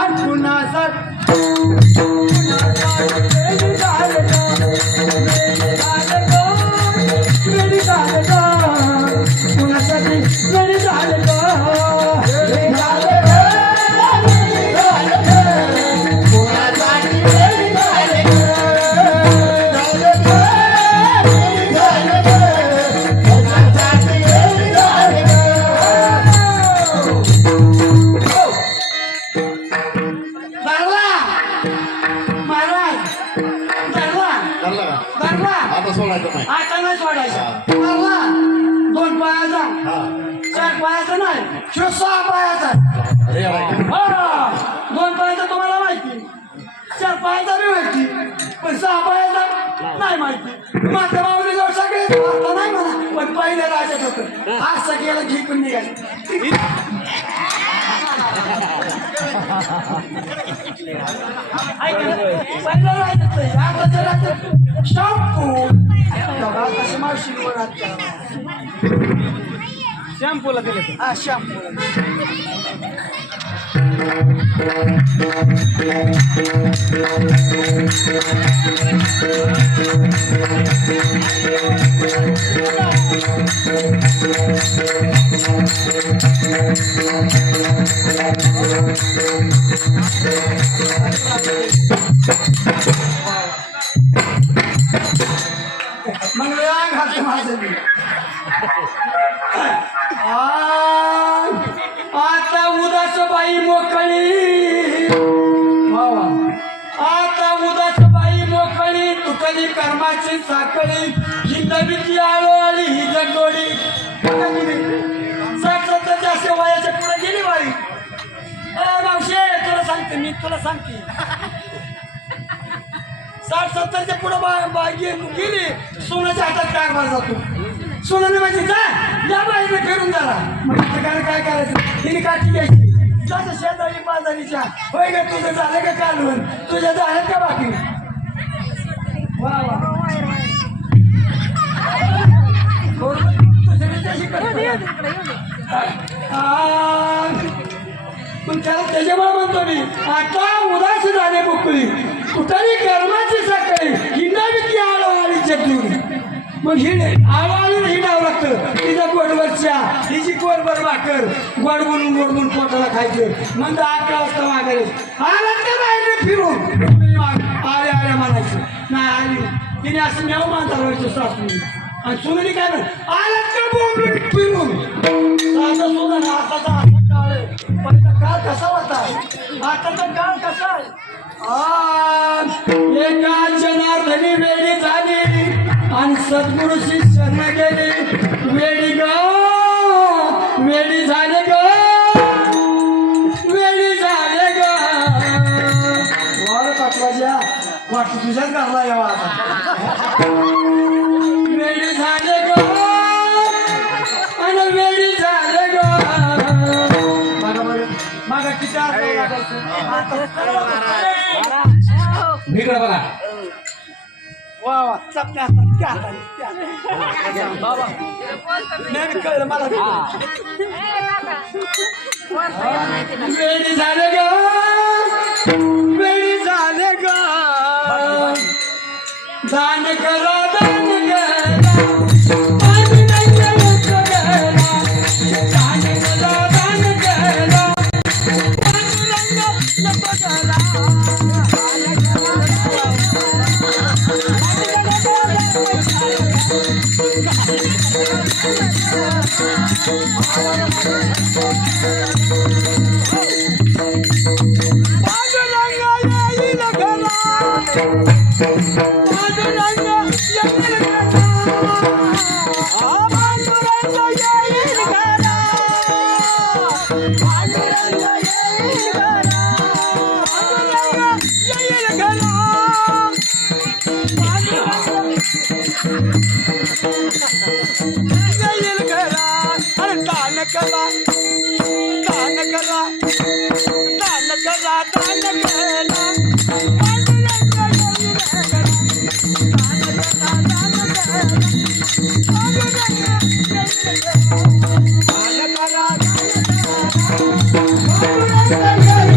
आणि कुणासाठी आता नाही सोडायचा. दोन पायाचा, चार पायाचा नाही, शिव 6 पायाचा. दोन पायाचा तुम्हाला माहिती, 4 पायाचा बी माहिती, पण 6 पायाचा नाही माहिती. माझ्या बाबूने जाऊ सगळे आता नाही म्हणा, पण पहिले राजात होतं. आज सगळ्याला घी पण निघाली. पहिलं राजात आताच्या राजात शॅम्पू कशी मावशी शॅम्पूला दिले. हा शॅम्पूला मग वेळा घालतो माझं मी. आता उदास बाई मोकळी, आता उदास बाई मोकळी, तुटली कर्माची साखळी, ही नवीची आळोळी ही जगोडी. 60-70 असे वयाच्या पुढे गेली बाई. मावशे तुला सांगते, मी तुला सांगते, 60-70च्या पुढे गेली, सोन्याच्या हातात कारभार जातो. सोनाने म्हणजे जा या बाईने फिरून झाला. मग ठिकाणी काय करायचं, तिने काठी घ्यायची, जसं शेजारी पाजारीच्या. होय ग तुझं झालं का कालवण, तुझ्या झालं का बाकी. वा वा पण त्याला त्याच्यामुळे म्हणतो मी, आता उदास झाले मोकळी, कुठली कर्माची साखळी, हिंडावी ती आळोआळी जगली. मग ही आळोआळीला हिंडावं लागतं. तिच्या गोडवरच्या हिची गोडभर भाकर, गोड बनवून पोटाला खायचं. मग 11 वाजता मागायला आला तर राहिले फिरून आले आल्या म्हणायचं नाही आली. तिने असं मेव मानता व्हायचं सासू. आणि सुनेने काय म्हण आला तर बोंबलं फिरून. साधा सुद्धा ना आताचा काळ आहे, पहिला काळ कसा होता, आताचा काळ कसा आहे. एका जनार्दनी वेळी झाली आणि सद्गुरूची शरण गेली. वेळी ग वेळी झाले ग वेळी झाले ग. वाढ पाठवायच्या वाटत तुझ्याच घरला यावा आता. वेळी झाले ग आणि वेळी झाले ग. बघा बरं मागा किती इकडे बघा. वा वा चपल्या हातात त्या हाताने बाबा नाही कळलं मला. वेळी झाले ग वेळी झाले ग. दान करा दान करा Thank you.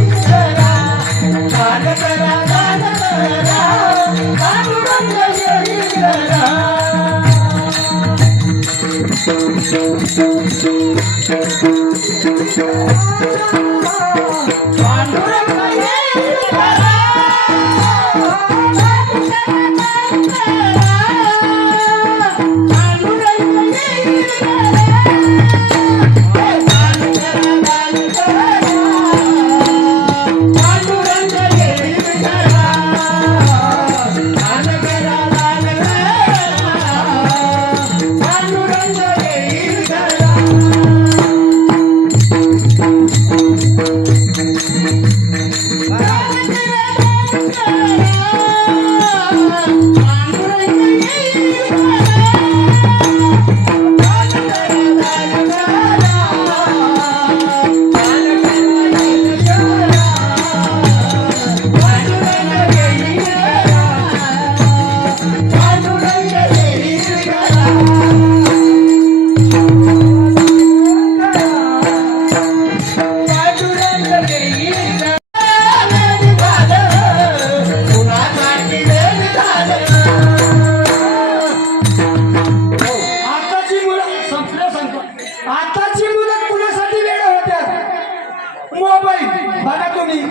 मोबाईल बघा तुम्ही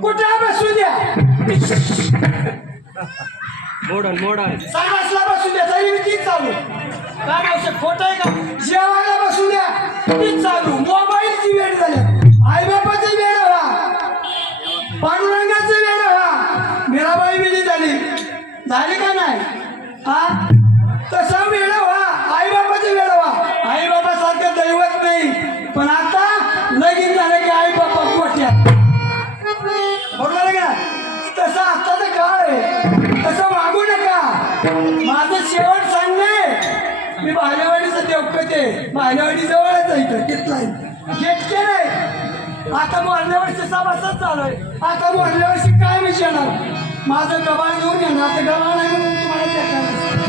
कुठे बसू द्या साडासला बसू द्या तरी मी तीच चालू काय मावशी खोट आहे का जेवायला बसू द्या तीच चालू मोबाईलची वेळ झाली आईबापाची वेळ हवा पांडुरंगाची वेळ हवा मीराबाई वेळी झाली का नाही हा तसा वेळ हवा आईबापाची वेळ हवा आईबापासारखं दैवत नाही पण आता लगीन झालं की आईबापा मोठ्या बरोबर आहे का तसं आत्ताचं काळ आहे तसं वागू नका माझं शेवट सांगणे मी भालेवाडीचं देवकते भालेवाडी जवळच जायचं तिथला घेतले नाही आता मोरल्या वर्षी सभासच चालू आहे आता मोरल्या वर्षी काय विषय येणार माझं गबाळ घेऊन येणार ते गबाळ नाही म्हणून तुम्हाला